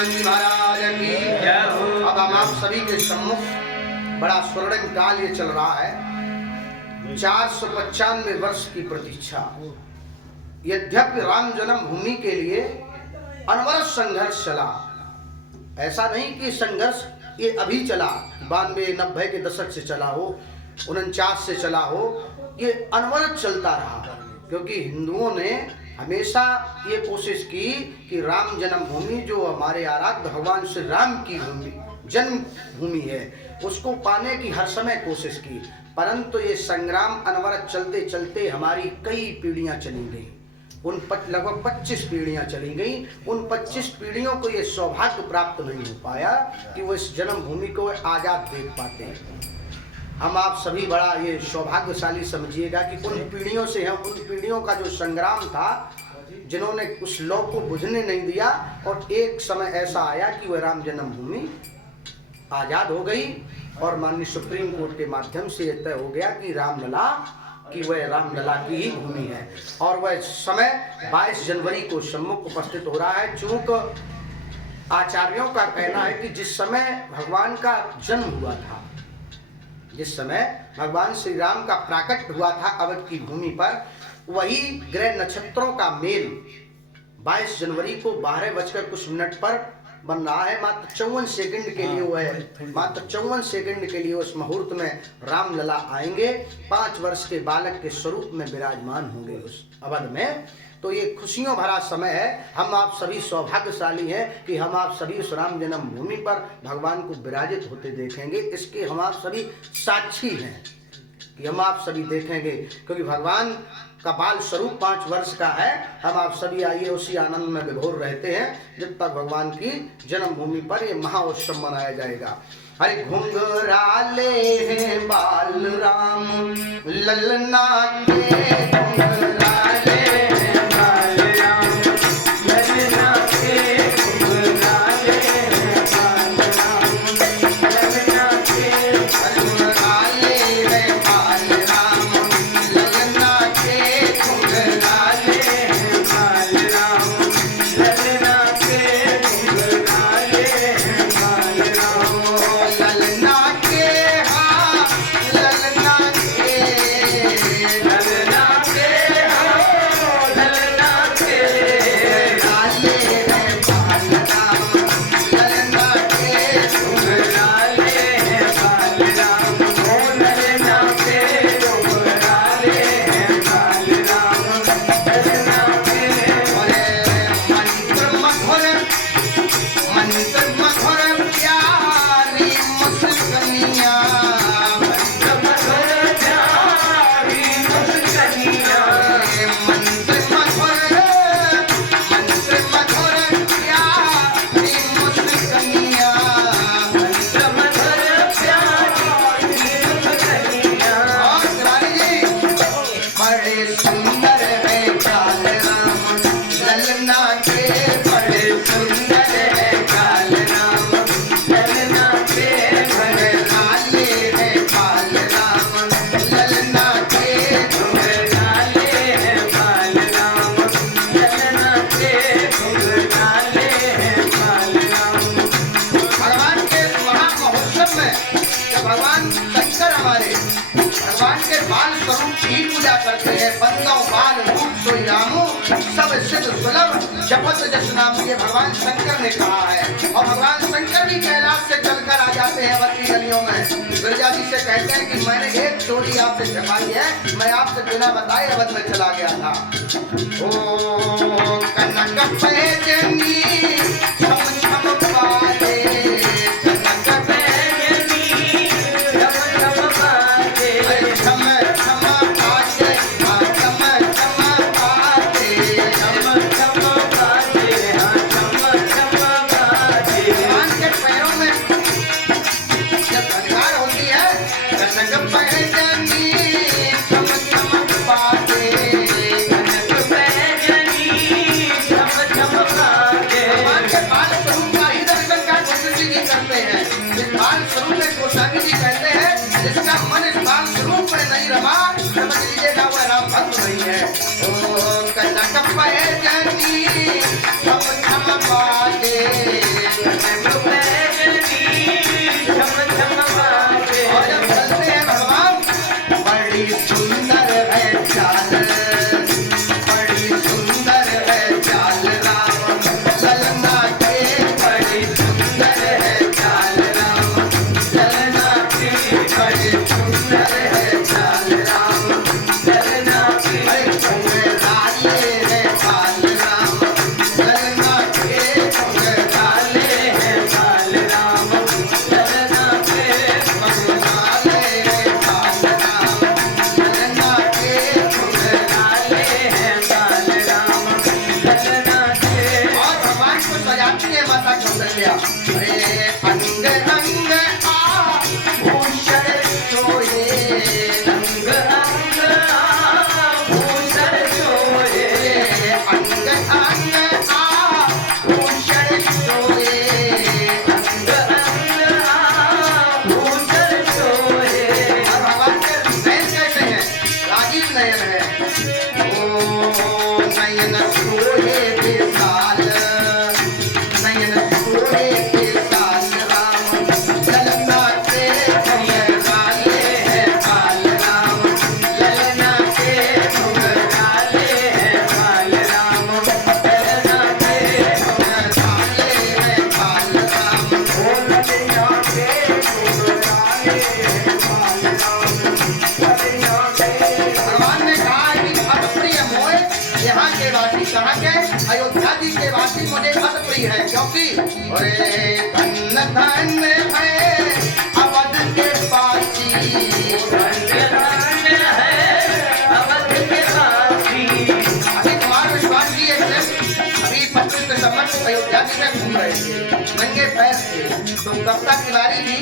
हनुमान जी महाराज की। अब हम आप सभी के सम्मुख बड़ा स्वर्णिम काल ये चल रहा है, 495 वर्ष की प्रतीक्षा। यद्यपि राम जन्म भूमि के लिए अनवरत संघर्ष चला, ऐसा नहीं कि संघर्ष ये अभी चला, 92-90 के दशक से चला हो, 49 से चला हो, ये अनवरत चलता रहा। क्योंकि हिंदुओं ने हमेशा ये कोशिश की कि राम जन्मभूमि जो हमारे आराध्य भगवान श्री राम की भूमि जन्म भूमि है, उसको पाने की हर समय कोशिश की। परंतु ये संग्राम अनवरत चलते चलते हमारी कई पीढ़ियां चली गई, लगभग 25 पीढ़ियां चली गई। उन 25 पीढ़ियों को ये सौभाग्य प्राप्त नहीं हो पाया कि वो इस जन्मभूमि को आजाद देख पाते हैं। हम आप सभी बड़ा ये सौभाग्यशाली समझिएगा कि उन पीढ़ियों से हम, उन पीढ़ियों का जो संग्राम था, जिन्होंने उस लौ को बुझने नहीं दिया, और एक समय ऐसा आया कि वह राम जन्मभूमि आजाद हो गई और माननीय सुप्रीम कोर्ट के माध्यम से यह तय हो गया कि रामलला की वह रामलला की ही भूमि है। और वह समय 22 जनवरी को सम्मुख उपस्थित हो रहा है। चूंकि आचार्यों का कहना है कि जिस समय भगवान का जन्म हुआ था, जिस समय भगवान श्री राम का प्राकट्य हुआ था अवध की भूमि पर, वही ग्रह नक्षत्रों का मेल 22 जनवरी को 12:कुछ पर बन रहा है। मात्र 54 सेकंड के लिए वो है, मात्र 54 सेकंड के लिए उस मुहूर्त में रामलला आएंगे, 5 वर्ष के बालक के स्वरूप में विराजमान होंगे उस अवध में। तो ये खुशियों भरा समय है। हम आप सभी सौभाग्यशाली हैं कि हम आप सभी उस राम जन्मभूमि पर भगवान को विराजित होते देखेंगे। इसके हम आप सभी साक्षी हैं कि हम आप सभी देखेंगे, क्योंकि भगवान का बाल स्वरूप 5 वर्ष का है। हम आप सभी आइए उसी आनंद में विभोर रहते हैं जब तक भगवान की जन्मभूमि पर ये महाउत्सव मनाया जाएगा। अरे घुंघराले हैं बाल राम ललना के, घुंघराले करते हैं। बंदों बाल रूप सोई रामो सब सिद्ध सुलभ जपत जस नाम, ये भगवान शंकर ने कहा है। और भगवान शंकर भी कैलाश से चलकर आ जाते हैं अवध की गलियों में। गिरजा जी से कहते हैं कि मैंने एक चोरी आपसे छपाई है, मैं आपसे बिना बताए अवध में चला गया था। ओ कनक पैजनी छम छम पाले, जिसका मन इस बाल स्वरूप में नहीं रमा, समझ लीजिएगा वह राम भक्त नहीं है। ओ कनक पैजनी छम छम बाजे, घुंघराले हैं बाल राम, ललना के घुंघराले हैं बाल राम, ललना के घुंघराले हैं बाल राम, ललना के घुंघराले हैं बाल राम, ललना के। और भगवान को सजाती है माता कौशल्या। अरे अंग अंग आभूषण सोहे, अंग अंग आभूषण सोहे, अंग अंग आभूषण सोहे, अंग अंग आभूषण सोहे। और भगवान के नयन कैसे हैं? राजीव नयन है। ओ नयन सोहे विशाल, नयन सोहे विशाल राम, ललना के घुंघराले हैं बाल राम, ललना के घुंघराले हैं बाल राम, ललना के घुंघराले हैं बाल राम, ओ ललना के घुंघराले हैं बाल राम, ललना के। भगवान ने कहा कि अत प्रिय मोए यहाँ के वासी, कहाँ के? अयोध्या जी के वासी मुझे अत प्रिय है, क्योंकि अरे धन्य धन्य है अवध के वासी, धन्य धन्य है अवध के वासी। अभी कुमार विश्वास जी एक दिन अभी 25 दिसंबर को अयोध्या जी में घूम रहे थे, नंगे पैर थे। तो कविता तिवारी जी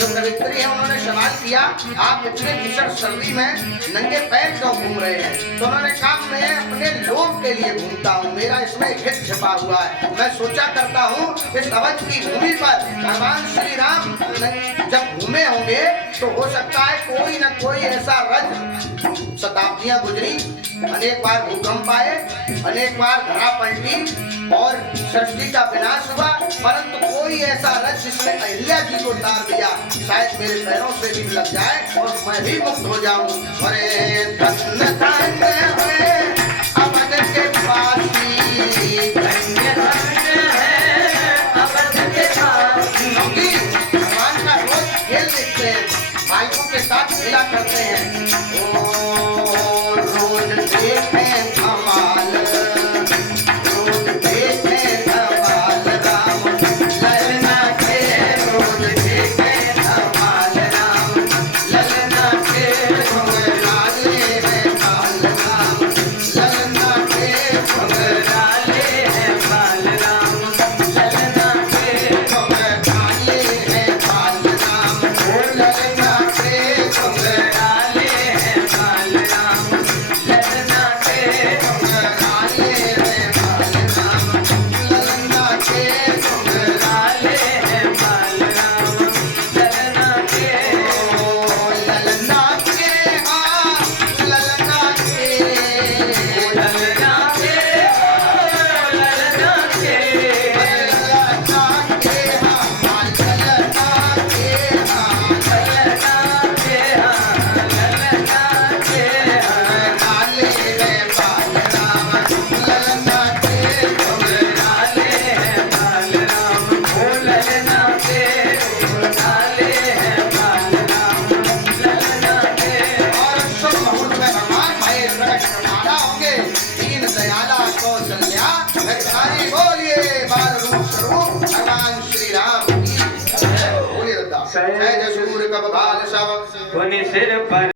जो कवित्री है उन्होंने सवाल किया, आप इतने भीषण सर्दी में नंगे पैर क्यों घूम रहे हैं? तो उन्होंने कहा मैं अपने लोभ के लिए घूमता हूँ, मेरा इसमें हित छिपा हुआ है। मैं सोचा करता हूँ इस अवध की भूमि पर भगवान श्री राम जब घूमे होंगे तो हो सकता है कोई न कोई ऐसा रज, शताब्दियां गुजरी, अनेक बार भूकंप आए, अनेक बार धरा पलटी और सृष्टि का विनाश हुआ, परंतु कोई ऐसा रज जिसने अहिल्या जी को तार दिया, शायद मेरे पैरों से भी लग जाए और मैं भी मुक्त हो जाऊं। अरे धन्य धन्य है अवध के वासी, धन्य धन्य है अवध के वासी। क्योंकि भगवान का रोज खेल देखते हैं, बाइकों के साथ खेला करते हैं। ओ रोज देखे धमाल, रोज देखे धमाल राम, ललना के रोज देखे धमाल राम, ललना के घुंघराले हैं बाल राम, ललना के घुंघराले हैं बाल राम, ललना के घुंघराले हैं बाल राम, ओ ललना के घुंघराले हैं बाल राम, ललना के घुंघराले हैं बाल राम, ललना के घुंघराले हैं बाल राम, ललना के। ओ ललना के हाँ ललना के, ललना के ललना के, ललना के हाँ ललना के हाँ, ललना के हाँ, ललना के घुंघराले हैं बाल राम, ललना के घुंघराले हैं बाल राम, ओ ललना के घुंघराले हैं बाल राम, ललना के। और शुभ मुहूर्त में भगवान भय प्रकट करवाना होंगे, दीन दयाला कौशल्या भिखारी बोलिए बाल रूप स्वरूप भगवान श्री राम की जय। बोलिए दादा जय जय सूर्य कब बाल सब पुनि सिर पर